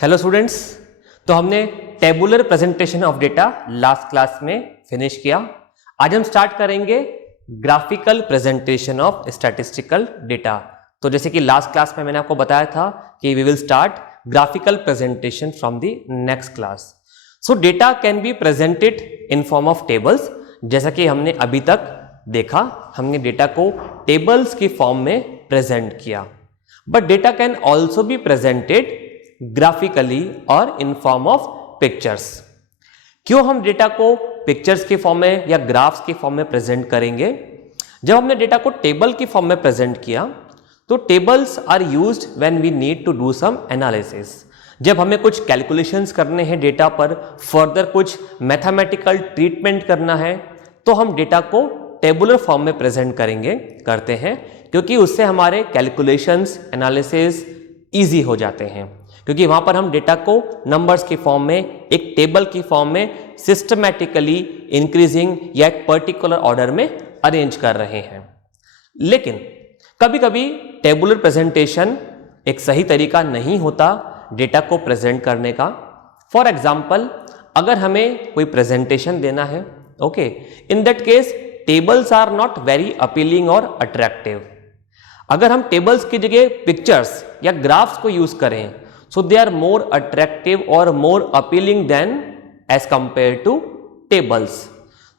Hello students, तो हमने tabular presentation of data last class में फिनिश किया। आज हम स्टार्ट करेंगे graphical presentation of statistical data. तो जैसे कि लास्ट क्लास में मैंने आपको बताया था कि we will start graphical presentation from the next class. So data can be presented in form of tables. जैसा कि हमने अभी तक देखा, हमने डेटा को टेबल्स की फॉर्म में प्रेजेंट किया, but data can also be presented graphically और इन फॉर्म ऑफ पिक्चर्स। क्यों हम डेटा को पिक्चर्स के फॉर्म में या ग्राफ्स के फॉर्म में प्रेजेंट करेंगे? जब हमने डेटा को टेबल की फॉर्म में प्रेजेंट किया तो tables are used when we need to do some analysis. जब हमें कुछ कैलकुलेशंस करने हैं डेटा पर, फर्दर कुछ मैथमेटिकल ट्रीटमेंट करना है, तो हम डेटा को टेबुलर फॉर्म में प्रेजेंट करते हैं, क्योंकि उससे हमारे कैलकुलेशंस, एनालिसिस ईजी हो जाते हैं, क्योंकि वहां पर हम डेटा को नंबर्स की फॉर्म में, एक टेबल की फॉर्म में सिस्टमैटिकली इंक्रीजिंग या एक पर्टिकुलर ऑर्डर में अरेंज कर रहे हैं। लेकिन कभी कभी टेबुलर प्रेजेंटेशन एक सही तरीका नहीं होता डेटा को प्रेजेंट करने का। फॉर एग्जाम्पल, अगर हमें कोई प्रेजेंटेशन देना है, okay, in that case tables are not very appealing और अट्रैक्टिव। अगर हम टेबल्स की जगह पिक्चर्स या ग्राफ्स को यूज करें, so they are more attractive or more appealing than as compared to tables.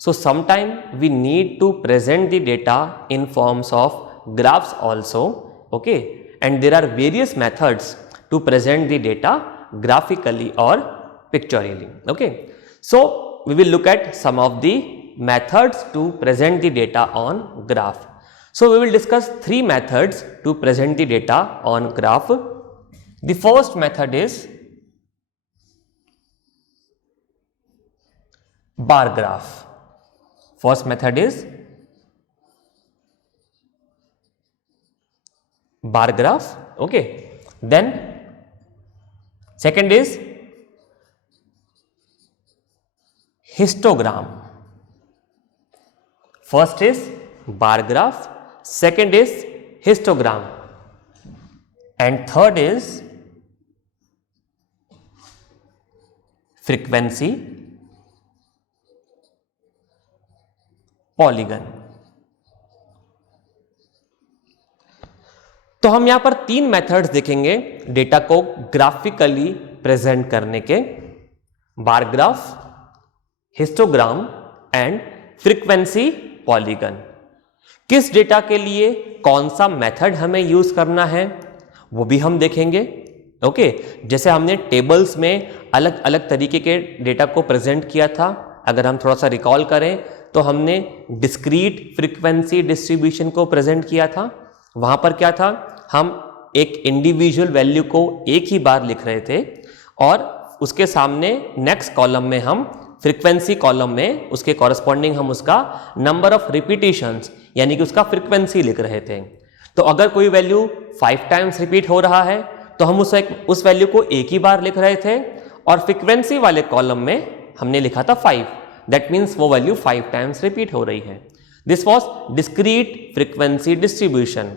So sometime we need to present the data in forms of graphs also, okay, and there are various methods to present the data graphically or pictorially, okay. So we will look at some of the methods to present the data on graph. So we will discuss three methods to present the data on graph. The first method is bar graph. First method is bar graph, okay. Then second is histogram. First is bar graph, second is histogram, and third is frequency polygon. तो हम यहां पर तीन methods देखेंगे data को graphically present करने के: bar graph, histogram and frequency polygon. किस डेटा के लिए कौन सा मेथड हमें यूज करना है वो भी हम देखेंगे, ओके। जैसे हमने टेबल्स में अलग अलग तरीके के डेटा को प्रेजेंट किया था, अगर हम थोड़ा सा रिकॉल करें तो हमने डिस्क्रीट फ्रीक्वेंसी डिस्ट्रीब्यूशन को प्रेजेंट किया था। वहां पर क्या था, हम एक इंडिविजुअल वैल्यू को एक ही बार लिख रहे थे और उसके सामने नेक्स्ट कॉलम में हम फ्रीक्वेंसी कॉलम में उसके कॉरेस्पॉन्डिंग हम उसका नंबर ऑफ रिपीटिशंस यानी कि उसका फ्रीक्वेंसी लिख रहे थे। तो अगर कोई वैल्यू 5 टाइम्स रिपीट हो रहा है तो हम उस वैल्यू को एक ही बार लिख रहे थे, और फ्रीक्वेंसी वाले कॉलम में हमने लिखा था 5। दैट मीन्स वो वैल्यू 5 टाइम्स रिपीट हो रही है। This was discrete frequency distribution,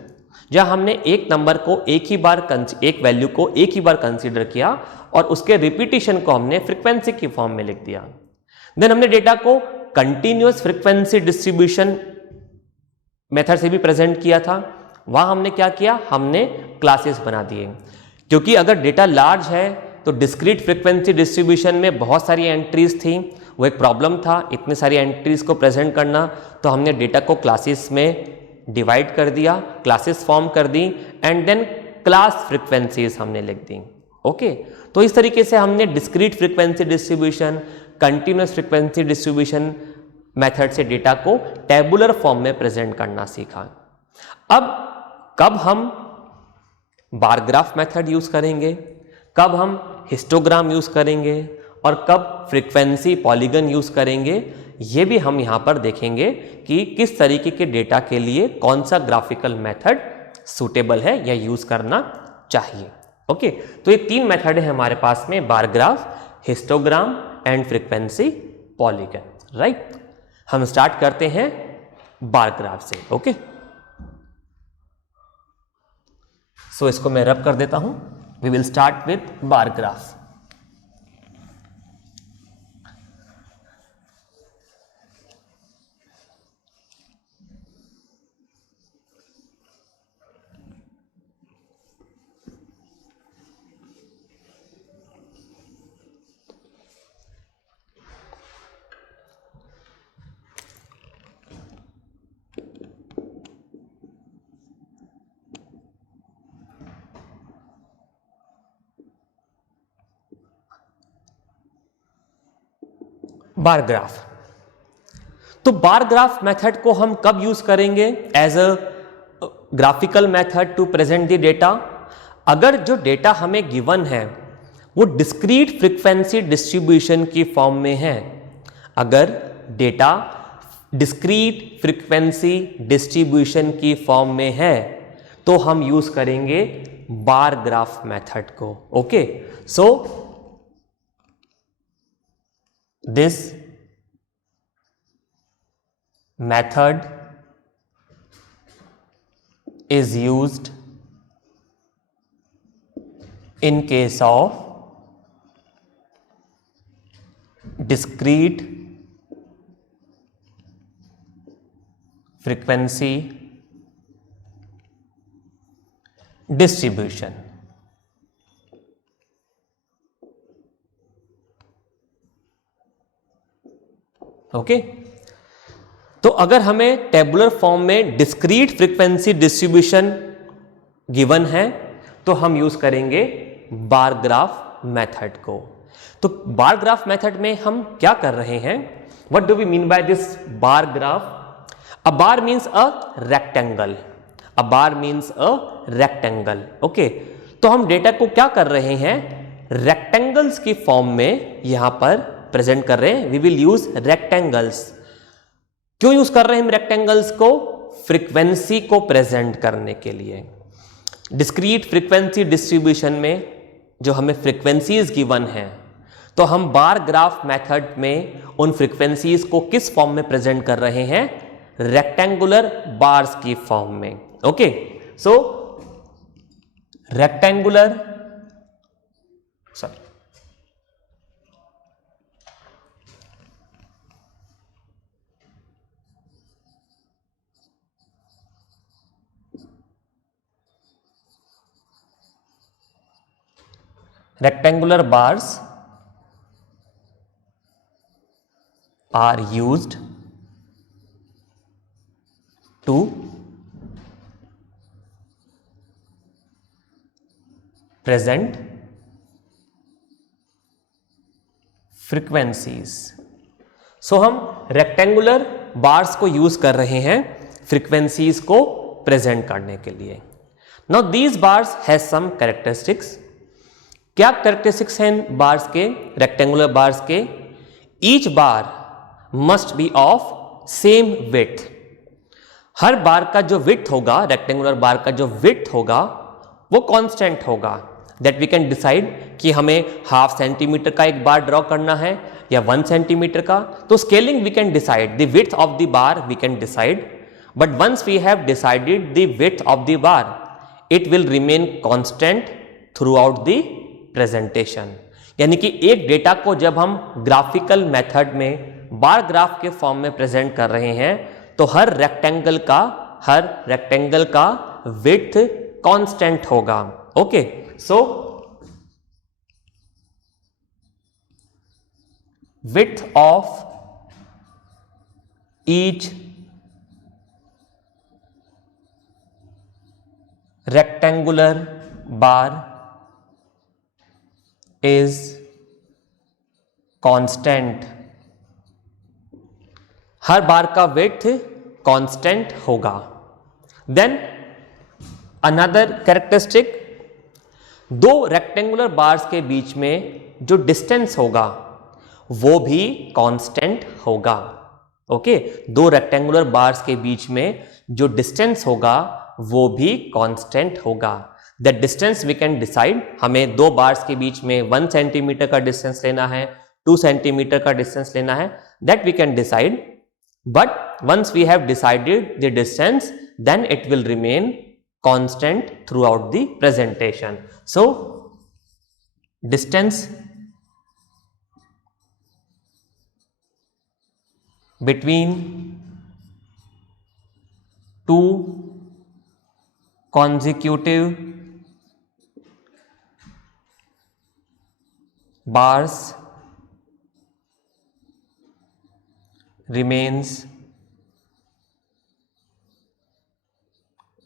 जहां हमने एक नंबर को एक वैल्यू को एक ही बार कंसीडर किया और उसके रिपीटिशन को हमने फ्रीक्वेंसी की फॉर्म में लिख दिया। देन हमने डेटा को कंटिन्यूअस फ्रीक्वेंसी डिस्ट्रीब्यूशन मेथड से भी प्रेजेंट किया था। वहां हमने क्या किया, हमने क्लासेस बना दिए, क्योंकि अगर डेटा लार्ज है तो डिस्क्रीट फ्रीक्वेंसी डिस्ट्रीब्यूशन में बहुत सारी एंट्रीज थी, वो एक प्रॉब्लम था इतने सारी एंट्रीज को प्रेजेंट करना। तो हमने डेटा को क्लासेस में डिवाइड कर दिया, क्लासेस फॉर्म कर दी, एंड देन क्लास फ्रीक्वेंसीज हमने लिख दी, ओके। तो इस तरीके से हमने discrete frequency distribution, continuous frequency distribution method से डेटा को टेबुलर फॉर्म में प्रेजेंट करना सीखा। अब कब हम बार ग्राफ मेथड यूज करेंगे, कब हम हिस्टोग्राम यूज करेंगे और कब फ्रीक्वेंसी पॉलीगन यूज करेंगे, ये भी हम यहां पर देखेंगे कि किस तरीके के डेटा के लिए कौन सा ग्राफिकल मेथड सूटेबल है या यूज करना चाहिए, ओके। तो ये तीन मेथड है हमारे पास में: bar graph, histogram and frequency polygon, right. हम स्टार्ट करते हैं बार ग्राफ से, ओके। सो इसको मैं रब कर देता हूं। We will start with bar graph. Bar graph. तो बार ग्राफ मेथड को हम कब यूज करेंगे as a graphical method to present the data? अगर जो डेटा हमें गिवन है वो डिस्क्रीट फ्रीक्वेंसी डिस्ट्रीब्यूशन की फॉर्म में है, अगर डेटा डिस्क्रीट फ्रीक्वेंसी डिस्ट्रीब्यूशन की फॉर्म में है तो हम यूज करेंगे बार ग्राफ मेथड को। Okay, so this method is used in case of discrete frequency distribution। Okay, तो अगर हमें टेबुलर फॉर्म में डिस्क्रीट फ्रीक्वेंसी डिस्ट्रीब्यूशन गिवन है तो हम यूज करेंगे बार ग्राफ मेथड को। तो बार ग्राफ मेथड में हम क्या कर रहे हैं? What do we mean by this bar graph? A bar means a rectangle, a bar means a rectangle. Okay, तो हम डेटा को क्या कर रहे हैं? रेक्टेंगल्स की फॉर्म में यहां पर प्रेजेंट कर रहे हैं। We will use rectangles. क्यों यूज कर रहे हैं हम रेक्टेंगल्स को? फ्रीक्वेंसी को प्रेजेंट करने के लिए। डिस्क्रीट फ्रीक्वेंसी डिस्ट्रीब्यूशन में जो हमें फ्रीक्वेंसीज गिवन है तो हम बार ग्राफ मेथड में उन फ्रीक्वेंसीज को किस फॉर्म में प्रेजेंट कर रहे हैं? रेक्टेंगुलर बार्स की फॉर्म में। Okay, so rectangular rectangular bars are used to present frequencies। सो हम रेक्टेंगुलर बार्स को यूज कर रहे हैं फ्रीक्वेंसीज को प्रेजेंट करने के लिए। Now these bars has some characteristics. क्या कैरेक्टरिस्टिक्स हैं बार्स के, रेक्टेंगुलर बार्स के? Each bar must be of same width. हर बार का जो विड्थ होगा, रेक्टेंगुलर बार का जो विड्थ होगा वो कांस्टेंट होगा। दैट वी कैन डिसाइड कि हमें 1/2 सेंटीमीटर का एक बार ड्रॉ करना है या 1 सेंटीमीटर का। तो scaling we can decide, the width of the bar we can decide, but once we have decided the width of the bar it will remain constant throughout the presentation. यानी कि एक data को जब हम graphical method में बार graph के form में present कर रहे हैं तो हर रेक्टेंगल का विड्थ कांस्टेंट होगा। Okay, so width of each rectangular bar is constant। Her bar का विड्थ कांस्टेंट होगा। देन अनदर कैरेक्टरिस्टिक, दो रेक्टेंगुलर बार्स के बीच में जो डिस्टेंस होगा वो भी कांस्टेंट होगा। ओके, दो रेक्टेंगुलर बार्स के बीच में जो डिस्टेंस होगा वो भी कांस्टेंट होगा। That distance we can decide, हमें दो बार्स के बीच में 1 सेंटीमीटर का डिस्टेंस लेना है, 2 सेंटीमीटर का डिस्टेंस लेना है, that we can decide, but once we have decided the distance then it will remain constant throughout the presentation. So distance between two consecutive bars remains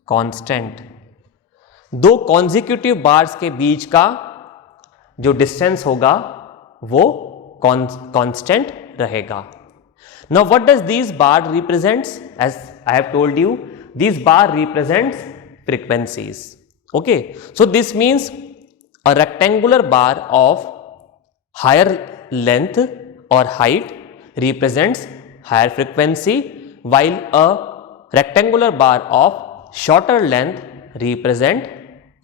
constant। दो consecutive bars के बीच का जो distance होगा वो constant रहेगा। Now what does this bar represents? As I have told you, this bar represents frequencies. Okay, so this means a rectangular bar of higher length or height represents higher frequency, while a rectangular bar of shorter length represent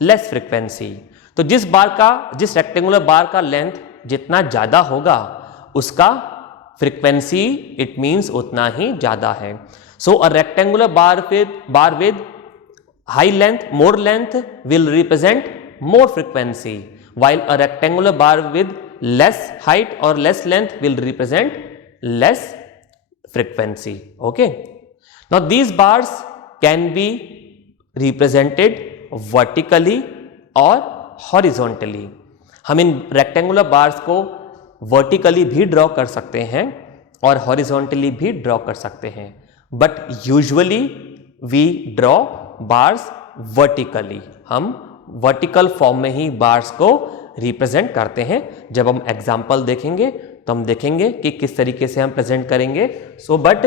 less frequency. तो जिस rectangular बार का length जितना ज्यादा होगा उसका frequency it means उतना ही ज्यादा है. So a rectangular bar with high length, more length will represent more frequency, while a rectangular bar with less height or less length will represent less frequency. Okay, now these bars can be represented vertically or horizontally. हम इन rectangular bars को vertically भी draw कर सकते हैं और horizontally भी draw कर सकते हैं, but usually we draw bars vertically. हम वर्टिकल फॉर्म में ही बार्स को रिप्रेजेंट करते हैं. जब हम एग्जाम्पल देखेंगे तो हम देखेंगे कि किस तरीके से हम प्रेजेंट करेंगे. So but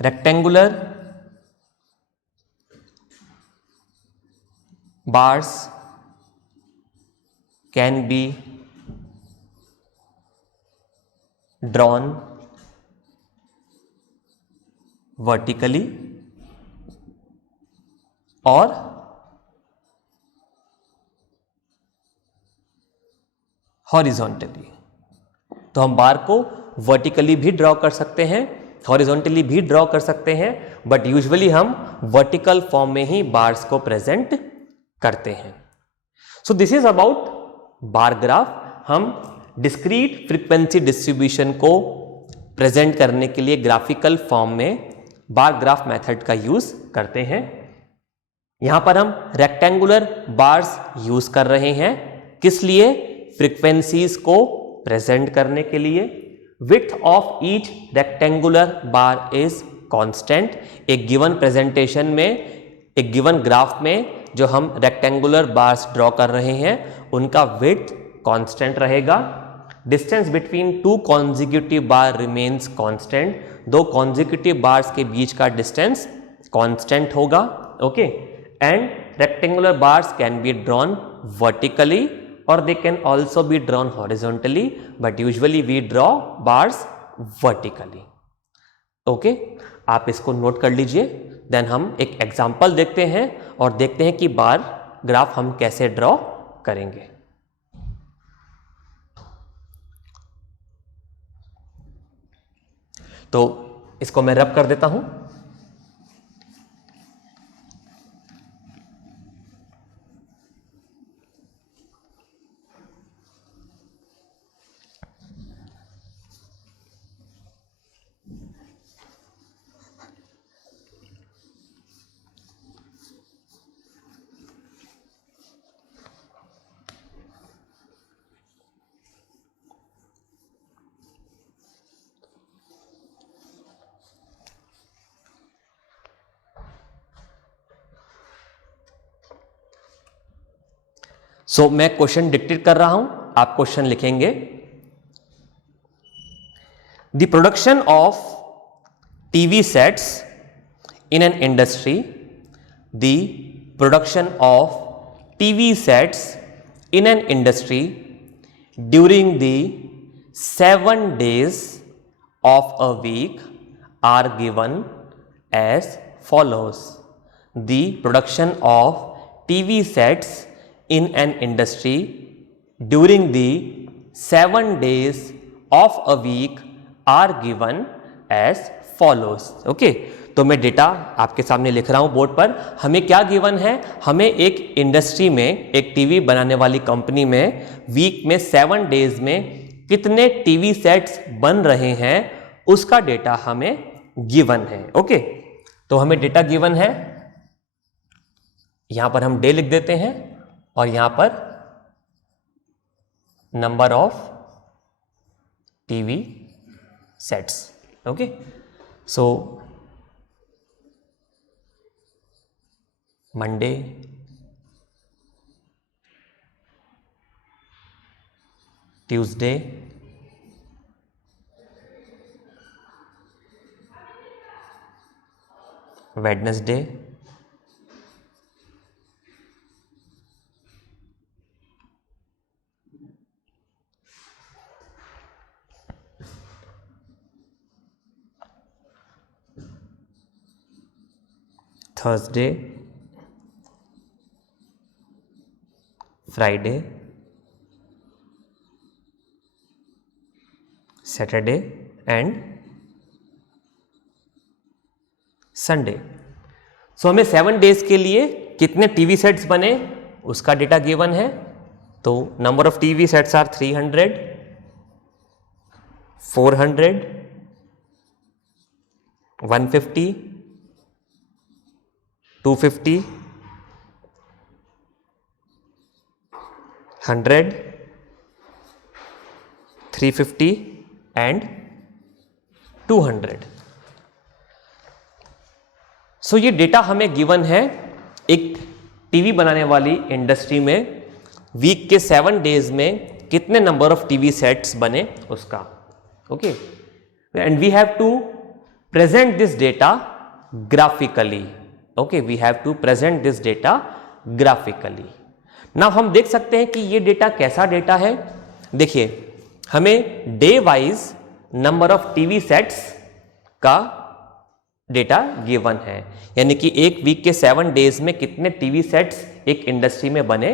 rectangular bars can be drawn vertically और हॉरिजॉन्टली. तो हम बार को वर्टिकली भी ड्रॉ कर सकते हैं, हॉरिजॉन्टली भी ड्रॉ कर सकते हैं, बट यूजुअली हम वर्टिकल फॉर्म में ही बार्स को प्रेजेंट करते हैं. So this is about bar graph. हम डिस्क्रीट फ्रीक्वेंसी डिस्ट्रीब्यूशन को प्रेजेंट करने के लिए ग्राफिकल फॉर्म में बार ग्राफ मेथड का यूज करते हैं. यहां पर हम रेक्टेंगुलर बार्स यूज कर रहे हैं. किस लिए? फ्रीक्वेंसीज को प्रेजेंट करने के लिए. Width of each rectangular bar is constant. एक गिवन प्रेजेंटेशन में, एक गिवन ग्राफ में जो हम रेक्टेंगुलर बार्स ड्रॉ कर रहे हैं उनका विड्थ कांस्टेंट रहेगा. Distance between two consecutive bar remains constant. दो कॉन्जिक्यूटिव बार्स के बीच का डिस्टेंस कांस्टेंट होगा. Okay, and rectangular bars can be drawn vertically और they can also be drawn horizontally, but usually we draw bars vertically. Okay, आप इसको note कर लीजिए. देन हम एक एग्जाम्पल देखते हैं और देखते हैं कि बार ग्राफ हम कैसे ड्रॉ करेंगे. तो इसको मैं रब कर देता हूं. सो मैं क्वेश्चन डिक्टेट कर रहा हूं, आप क्वेश्चन लिखेंगे. The production of TV sets in an industry, the production of TV sets in an industry during the 7 days of a week are given as follows. The production of TV sets in an industry during the 7 days of a week are given as follows. Okay, तो मैं data आपके सामने लिख रहा हूं board पर. हमें क्या गिवन है? हमें एक इंडस्ट्री में, एक टीवी बनाने वाली कंपनी में वीक में 7 डेज में कितने टीवी सेट्स बन रहे हैं उसका डेटा हमें गिवन है. ओके, तो हमें डेटा गिवन है. यहां पर हम डे लिख देते हैं और यहां पर number of TV sets. Okay, so Monday, Tuesday, Wednesday, Thursday, Friday, Saturday and Sunday. So हमें 7 डेज के लिए कितने टीवी सेट्स बने उसका डेटा गिवन है। तो number of TV sets are 300, 400, 150, 250, 100, 350 and 200। So ये डेटा हमें गिवन है एक टीवी बनाने वाली इंडस्ट्री में वीक के 7 डेज में कितने नंबर ऑफ टीवी सेट्स बने उसका। Okay, and we have to present this data graphically. Okay, we have to present this data graphically. Now हम देख सकते हैं कि ये डेटा कैसा डेटा है। देखिए, हमें day wise number of TV sets का डेटा गिवन है, यानी कि एक वीक के 7 डेज में कितने टीवी सेट्स एक इंडस्ट्री में बने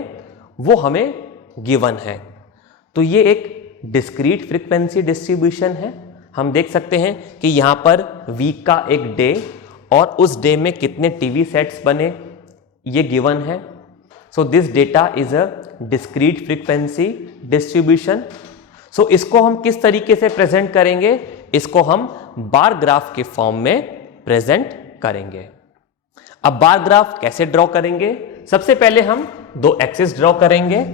वो हमें गिवन है। तो ये एक डिस्क्रीट फ्रीक्वेंसी डिस्ट्रीब्यूशन है। हम देख सकते हैं कि यहाँ पर वीक का एक डे और उस डे में कितने टीवी सेट्स बने ये गिवन है। So this data is a discrete frequency distribution. So इसको हम किस तरीके से प्रेजेंट करेंगे, इसको हम बार ग्राफ के फॉर्म में प्रेजेंट करेंगे। अब बार ग्राफ कैसे ड्रॉ करेंगे? सबसे पहले हम 2 एक्सिस ड्रॉ करेंगे।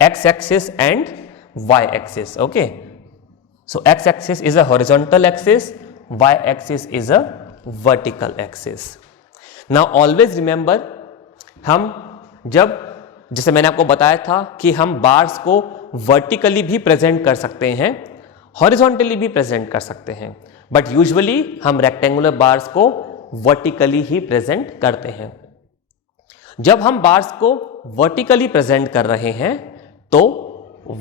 X axis and Y axis. Okay, so X axis is a horizontal axis, Y axis is a vertical axis. Now always remember, हम जब जैसे मैंने आपको बताया था कि हम बार्स को वर्टिकली भी प्रेजेंट कर सकते हैं, हॉरिजॉन्टली भी प्रेजेंट कर सकते हैं, बट यूजुअली हम रेक्टेंगुलर बार्स को वर्टिकली ही प्रेजेंट करते हैं। जब हम बार्स को वर्टिकली प्रेजेंट कर रहे हैं तो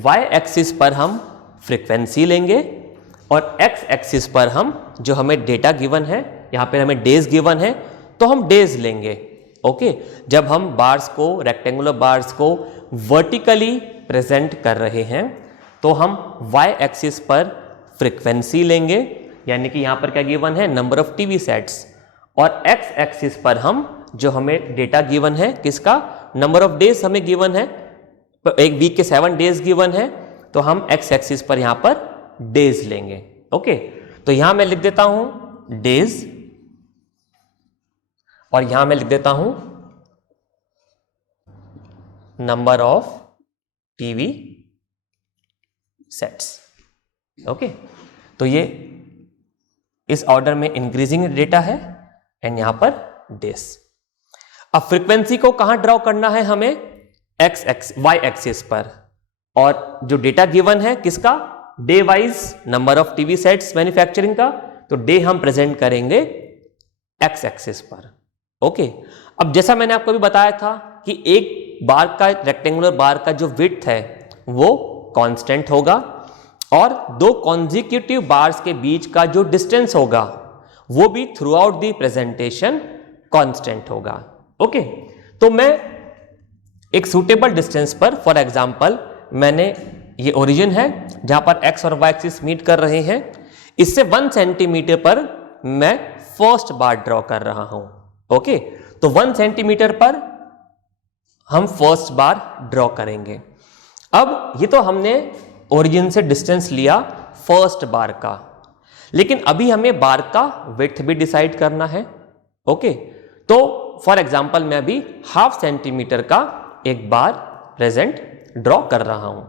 y एक्सिस पर हम फ्रीक्वेंसी लेंगे और x एक्सिस पर हम जो हमें डेटा गिवन है, यहाँ पे हमें डेज गिवन है तो हम डेज लेंगे। ओके, जब हम बार्स को रेक्टेंगुलर बार्स को वर्टिकली प्रेजेंट कर रहे हैं तो हम y एक्सिस पर फ्रीक्वेंसी लेंगे, यानी कि यहाँ पर क्या गिवन है, नंबर ऑफ टीवी सेट्स, और x एक्सिस पर हम जो हमें डेटा गिवन है किसका, नंबर ऑफ डेज हमें गिवन है, एक वीक के 7 डेज गिवन है तो हम x एक्सिस पर यहां पर डेज लेंगे। ओके, तो यहां मैं लिख देता हूं डेज और यहां मैं लिख देता हूं number of TV sets. Okay, तो ये इस ऑर्डर में इंक्रीजिंग डेटा है एंड यहां पर डेज। अब फ्रीक्वेंसी को कहां ड्रॉ करना है हमें, y एक्सिस पर, और जो डेटा गिवन है किसका, day wise number of TV sets manufacturing का, तो डे हम प्रेजेंट करेंगे x एक्सिस पर। ओके, अब जैसा मैंने आपको भी बताया था कि एक बार का रेक्टेंगुलर बार का जो विड्थ है वो कांस्टेंट होगा और 2 कॉन्जिक्यूटिव बार्स के बीच का जो डिस्टेंस होगा वो भी through out the presentation constant होगा। ओके, तो मैं एक सूटेबल डिस्टेंस पर, फॉर एग्जांपल मैंने ये ओरिजिन है जहां पर x और y एक्सिस मीट कर रहे हैं, इससे 1 सेंटीमीटर पर मैं फर्स्ट बार ड्रॉ कर रहा हूं। ओके, तो 1 सेंटीमीटर पर हम फर्स्ट बार ड्रॉ करेंगे। अब ये तो हमने ओरिजिन से डिस्टेंस लिया फर्स्ट बार का, लेकिन अभी हमें बार का विड्थ भी डिसाइड करना है। ओके, तो फॉर एग्जांपल मैं अभी 1/2 सेंटीमीटर का एक बार प्रेजेंट ड्रॉ कर रहा हूं,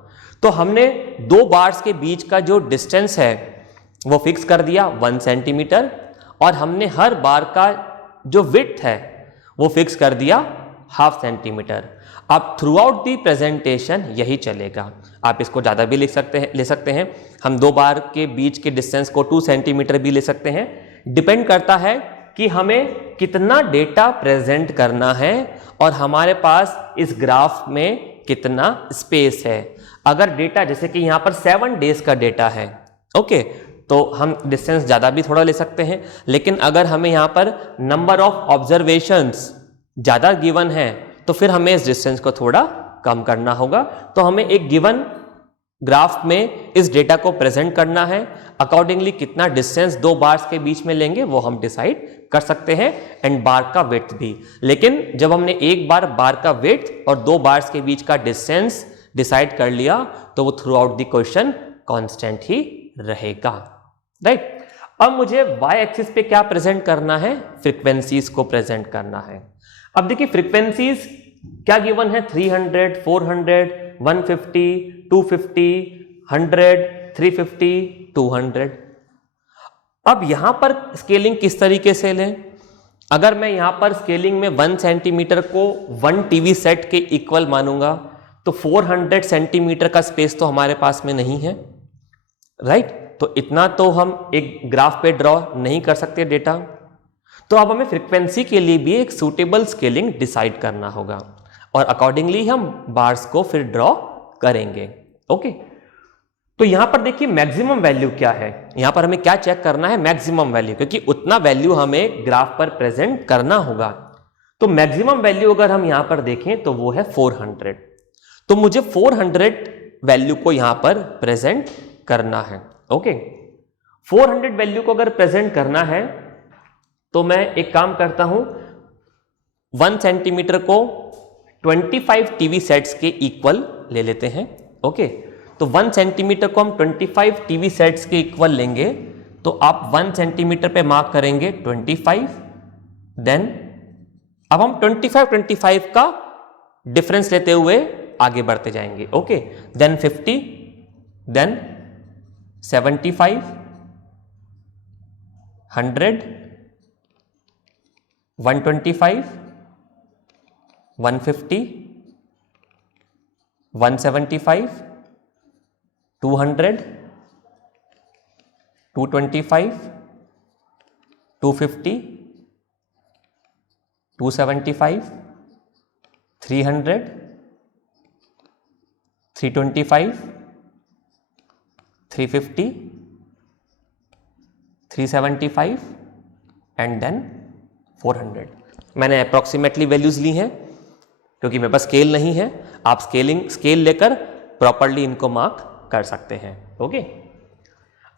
तो हमने 2 बार्स के बीच का जो डिस्टेंस है वो फिक्स कर दिया 1 सेंटीमीटर, और हमने हर बार का जो विड्थ है वो फिक्स कर दिया 1/2 सेंटीमीटर। अब थ्रू आउट दी प्रेजेंटेशन यही चलेगा। आप इसको ज़्यादा भी ले सकते हैं। हम 2 बार के बीच के डिस्टेंस को 2 सेंटीमीटर भी ले सकते हैं। डिपेंड करता है कि हमें कितना डेटा प्रेजेंट करना है और हमारे पास इस ग्राफ में कितना स्पेस है। अगर डेटा जैसे कि यहाँ पर 7 डेज का डेटा है, ओके, तो हम डिस्टेंस ज़्यादा भी थोड़ा ले सकते हैं। लेकिन अगर हमें यहाँ पर नंबर ऑफ ऑब्जर्वेशंस ज़्यादा गिवन है तो फिर हमें इस डिस्टेंस को थोड़ा कम करना होगा। तो हमें एक गिवन ग्राफ में इस डेटा को प्रेजेंट करना है, अकॉर्डिंगली कितना डिस्टेंस 2 बार्स के बीच में लेंगे वो हम डिसाइड कर सकते हैं, एंड बार का विड्थ भी। लेकिन जब हमने एक बार का विड्थ और 2 बार्स के बीच का डिस्टेंस डिसाइड कर लिया तो वो throughout the question constant ही रहेगा, राइट। अब मुझे y एक्सिस पे क्या प्रेजेंट करना है, फ्रीक्वेंसीज को प्रेजेंट करना है। अब देखिए फ्रीक्वेंसीज क्या गिवन है, 300, 400, 150, 250, 100, 350, 200। अब यहां पर स्केलिंग किस तरीके से लें? अगर मैं यहां पर स्केलिंग में 1 सेंटीमीटर को 1 टीवी सेट के इक्वल मानूंगा तो 400 सेंटीमीटर का स्पेस तो हमारे पास में नहीं है, राइट। तो इतना तो हम एक ग्राफ पे ड्रॉ नहीं कर सकते डेटा। तो अब हमें फ्रीक्वेंसी के लिए भी एक सूटेबल स्केलिंग डिसाइड करना होगा और अकॉर्डिंगली हम बार्स को फिर ड्रॉ करेंगे, ओके। तो यहां पर देखिए मैक्सिमम वैल्यू क्या है, यहां पर हमें क्या चेक करना है, मैक्सिमम वैल्यू, क्योंकि उतना वैल्यू हमें ग्राफ पर प्रेजेंट करना होगा। तो मैक्सिमम वैल्यू अगर हम यहां पर देखें तो वो है 400। तो मुझे 400 वैल्यू को यहां पर प्रेजेंट करना है, ओके। 400 वैल्यू को अगर प्रेजेंट करना है तो मैं एक काम करता हूं, 1 सेंटीमीटर को 25 टीवी सेट्स के इक्वल ले लेते हैं, ओके। तो 1 सेंटीमीटर को हम 25 टीवी सेट्स के इक्वल लेंगे तो आप 1 सेंटीमीटर पे मार्क करेंगे 25, देन अब हम 25 का डिफरेंस लेते हुए आगे बढ़ते जाएंगे, okay. Then 50, then 75, 100, 125, 150, 175, 200, 225, 250, 275, 300, 325, 350, 375 and then 400। मैंने अप्रॉक्सीमेटली वैल्यूज ली हैं क्योंकि मेरे पास स्केल नहीं है। आप स्केल लेकर प्रॉपरली इनको मार्क कर सकते हैं, ओके।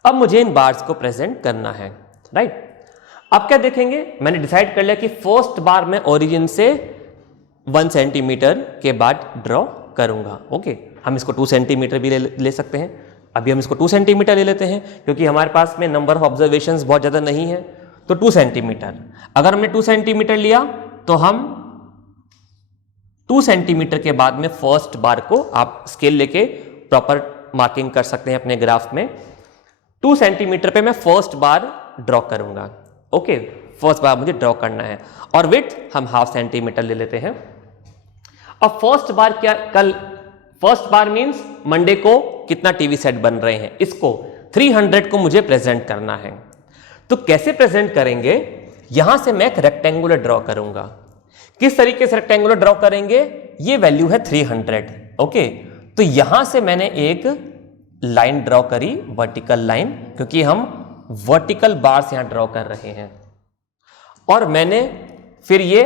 अब मुझे इन बार्स को प्रेजेंट करना है, राइट। अब क्या देखेंगे, मैंने डिसाइड कर लिया कि फर्स्ट बार मैं ओरिजिन से 1 सेंटीमीटर के बाद ड्रॉ करूंगा, ओके। हम इसको 2 सेंटीमीटर भी ले सकते हैं। अभी हम इसको 2 सेंटीमीटर ले लेते हैं क्योंकि हमारे पास में नंबर ऑफ ऑब्जर्वेशंस बहुत ज़्यादा नहीं है। तो 2 सेंटीमीटर, अगर हमने 2 सेंटीमीटर लिया तो हम 2 सेंटीमीटर के बाद में फर्स्ट बार को आप स्केल लेके प्रॉपर मार्किंग कर सकते हैं अपने ग्राफ में। 2 सेंटीमीटर पे मैं फर्स्ट बार ड्रॉ करूंगा, ओके। फर्स्ट बार मुझे ड्रॉ करना है और विड्थ हम 1/2 सेंटीमीटर ले लेते हैं। अब फर्स्ट बार क्या, कल फर्स्ट बार मींस मंडे को कितना टीवी सेट बन रहे हैं, इसको 300 को मुझे प्रेजेंट करना है। तो कैसे प्रेजेंट करेंगे, यहां से मैं एक रेक्टेंगुलर ड्रॉ करूंगा। किस तरीके से रेक्टेंगुलर ड्रॉ करेंगे, ये वैल्यू है 300, ओके। तो यहां से मैंने एक लाइन ड्रॉ करी, वर्टिकल लाइन, क्योंकि हम वर्टिकल बार्स यहां ड्रॉ कर रहे हैं। और मैंने फिर ये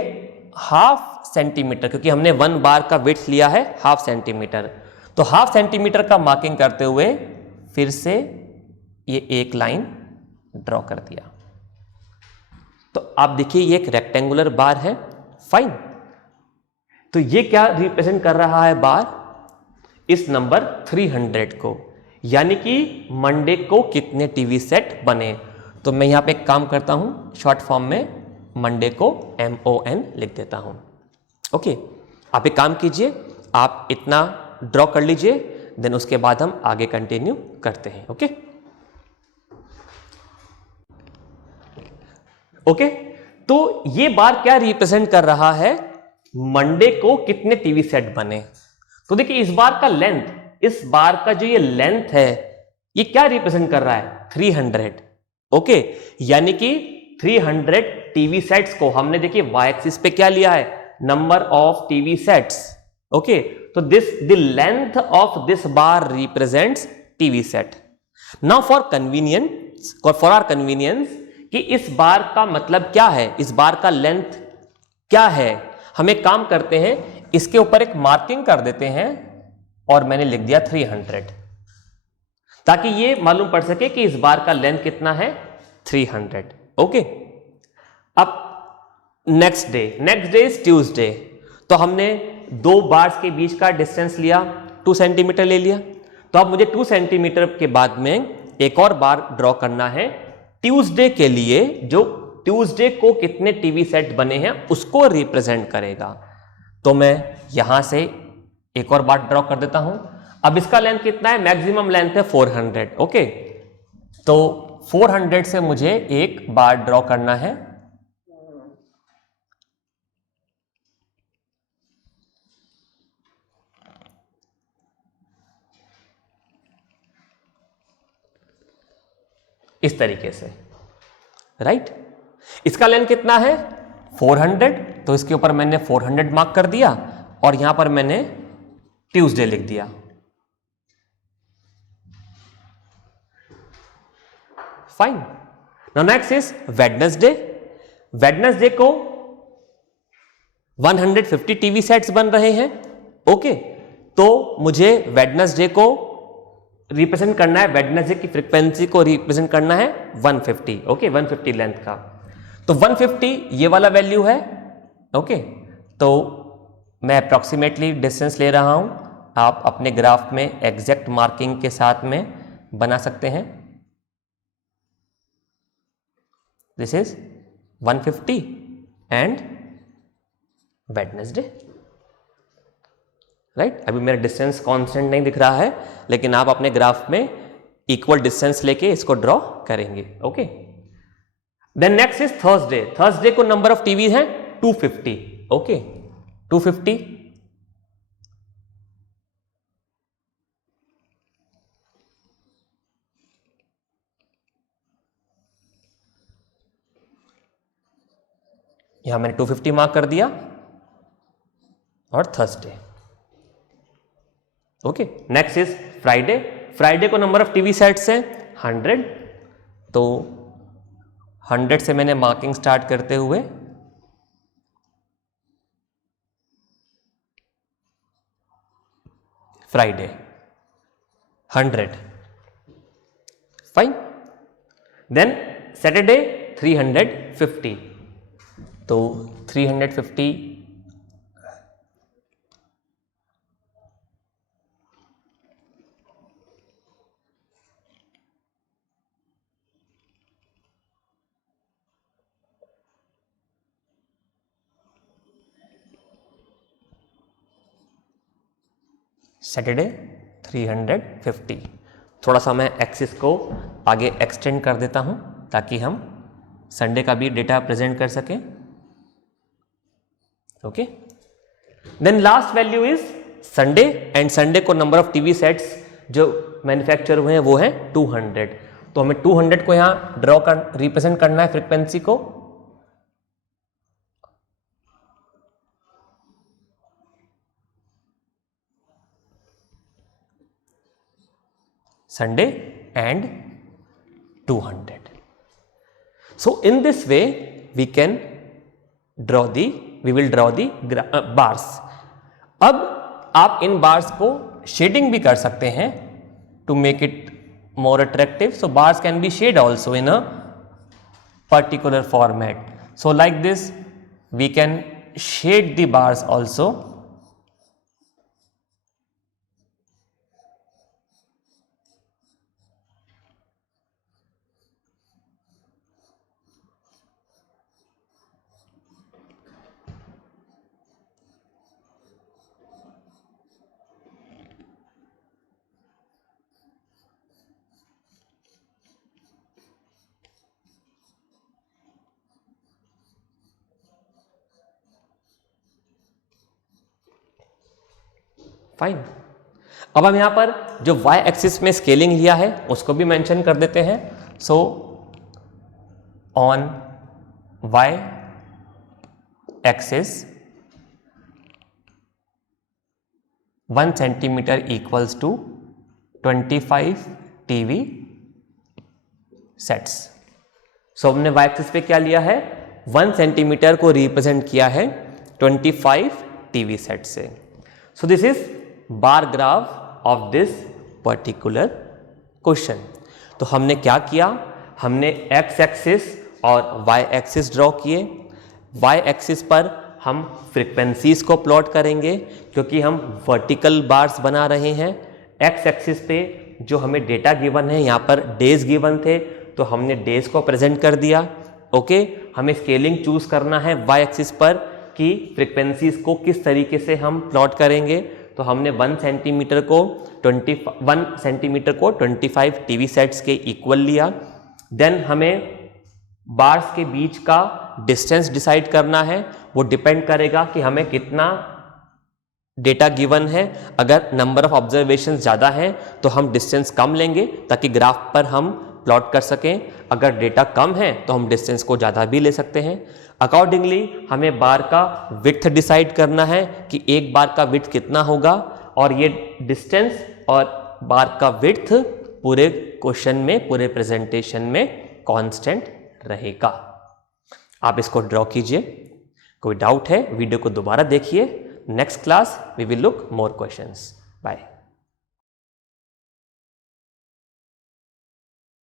1/2 सेंटीमीटर, क्योंकि हमने 1 बार का विड्थ लिया है 1/2 सेंटीमीटर, तो 1/2 सेंटीमीटर का मार्किंग करते हुए फिर से ये एक लाइन ड्रॉ कर दिया। तो आप देखिए ये एक रेक्टेंगुलर बार है, फाइन। तो ये क्या रिप्रेजेंट कर रहा है बार, इस नंबर 300 को, यानी कि मंडे को कितने टीवी सेट बने। तो मैं यहां पे एक काम करता हूं, शॉर्ट फॉर्म में मंडे को MON लिख देता हूं, ओके। आप एक काम कीजिए, आप इतना ड्रॉ कर लीजिए, देन उसके बाद हम आगे कंटिन्यू करते हैं, ओके। ओके, तो ये बार क्या रिप्रेजेंट कर रहा है, मंडे को कितने टीवी सेट बने। तो देखिए इस बार का लेंथ, इस बार का जो ये लेंथ है ये क्या रिप्रेजेंट कर रहा है, 300। ओके, यानी कि 300 टीवी सेट्स को हमने देखिए वाई एक्सिस पे क्या लिया है, number of TV sets. Okay, तो the length of this bar represents TV set. Now for convenience, for our convenience, कि इस बार का मतलब क्या है, इस बार का लेंथ क्या है, हम एक काम करते हैं, इसके ऊपर एक मार्किंग कर देते हैं और मैंने लिख दिया 300, ताकि ये मालूम पड़ सके कि इस बार का लेंथ कितना है, 300। ओके, अब नेक्स्ट डे इज ट्यूसडे, तो हमने दो बार्स के बीच का डिस्टेंस लिया, 2 सेंटीमीटर ले लिया। तो अब मुझे 2 सेंटीमीटर के बाद में एक और बार ड्रॉ करना है ट्यूसडे के लिए, जो ट्यूसडे को कितने टीवी सेट बने हैं उसको रिप्रेजेंट करेगा। तो मैं यहां से एक और बार ड्रॉ कर देता हूं। अब इसका लेंथ कितना है, मैक्सिमम लेंथ है 400। ओके, तो 400 से मुझे एक बार ड्रॉ करना है, इस तरीके से, राइट। इसका लेंथ कितना है 400, तो इसके ऊपर मैंने 400 मार्क कर दिया और यहां पर मैंने ट्यूसडे लिख दिया। Fine. Now next is Wednesday. Wednesday को 150 टीवी सेट्स बन रहे हैं। ओके, तो मुझे वेडनेसडे को रिप्रेजेंट करना है, वेडनेसडे की फ्रीक्वेंसी को रिप्रेजेंट करना है 150। ओके, 150 लेंथ का, तो 150 ये वाला वैल्यू है। ओके, तो मैं अप्रॉक्सीमेटली डिस्टेंस ले रहा हूं, आप अपने ग्राफ में एग्जैक्ट मार्किंग के साथ में बना सकते हैं। This is 150 and Wednesday, right. अभी मेरा डिस्टेंस कांस्टेंट नहीं दिख रहा है, लेकिन आप अपने ग्राफ में इक्वल डिस्टेंस लेके इसको ड्रॉ करेंगे। Okay, then next is Thursday. Thursday को नंबर ऑफ टीवी है 250। ओके, 250, यहां मैंने 250 मार्क कर दिया, और Thursday. Okay, next is Friday. Friday को नंबर ऑफ टीवी सेट्स है 100, तो 100 से मैंने मार्किंग स्टार्ट करते हुए फ्राइडे 100। फाइन। देन सैटरडे 350, तो 350, सैटरडे 350। थोड़ा सा मैं एक्सिस को आगे एक्सटेंड कर देता हूं ताकि हम संडे का भी डेटा प्रेजेंट कर सकें। Okay, then last value is Sunday, and Sunday को नंबर ऑफ टीवी सेट्स जो मैन्युफैक्चर हुए हैं वो है 200। तो हमें 200 को यहां ड्रॉ कर रिप्रेजेंट करना है फ्रीक्वेंसी को। Sunday and 200. So in this way we will draw the bars. अब आप इन बार्स को शेडिंग भी कर सकते हैं to make it more attractive. So bars can be shaded also in a particular format. So like this we can shade the bars also. Fine. अब हम यहां पर जो y एक्सिस में स्केलिंग लिया है उसको भी मेंशन कर देते हैं। So on y axis 1 centimetre equals to 25 TV sets. So हमने y एक्सिस पे क्या लिया है, 1 सेंटीमीटर को रिप्रेजेंट किया है 25 टीवी सेट से। So this is bar graph of this particular question. तो हमने क्या किया, हमने x एक्सिस और y एक्सिस ड्रॉ किए। y एक्सिस पर हम फ्रीक्वेंसीज को प्लॉट करेंगे क्योंकि हम वर्टिकल बार्स बना रहे हैं। x एक्सिस पे जो हमें डेटा गिवन है, यहाँ पर डेज गिवन थे तो हमने डेज को प्रेजेंट कर दिया। ओके, हमें स्केलिंग चूज करना है y एक्सिस पर कि फ्रीक्वेंसीज को किस तरीके से हम प्लॉट करेंगे। तो हमने 1 सेंटीमीटर को 25 टीवी सेट्स के इक्वल लिया। देन हमें बार्स के बीच का डिस्टेंस डिसाइड करना है। वो डिपेंड करेगा कि हमें कितना डेटा गिवन है। अगर नंबर ऑफ ऑब्जर्वेशन ज़्यादा है तो हम डिस्टेंस कम लेंगे ताकि ग्राफ पर हम प्लॉट कर सकें। अगर डेटा कम है तो हम डिस्टेंस को ज़्यादा भी ले सकते हैं। अकॉर्डिंगली हमें बार का विड्थ डिसाइड करना है कि एक बार का विड्थ कितना होगा, और ये डिस्टेंस और बार का विड्थ पूरे क्वेश्चन में, पूरे प्रेजेंटेशन में कांस्टेंट रहेगा। आप इसको ड्रॉ कीजिए। कोई डाउट है वीडियो को दोबारा देखिए। Next class we will look more questions. Bye.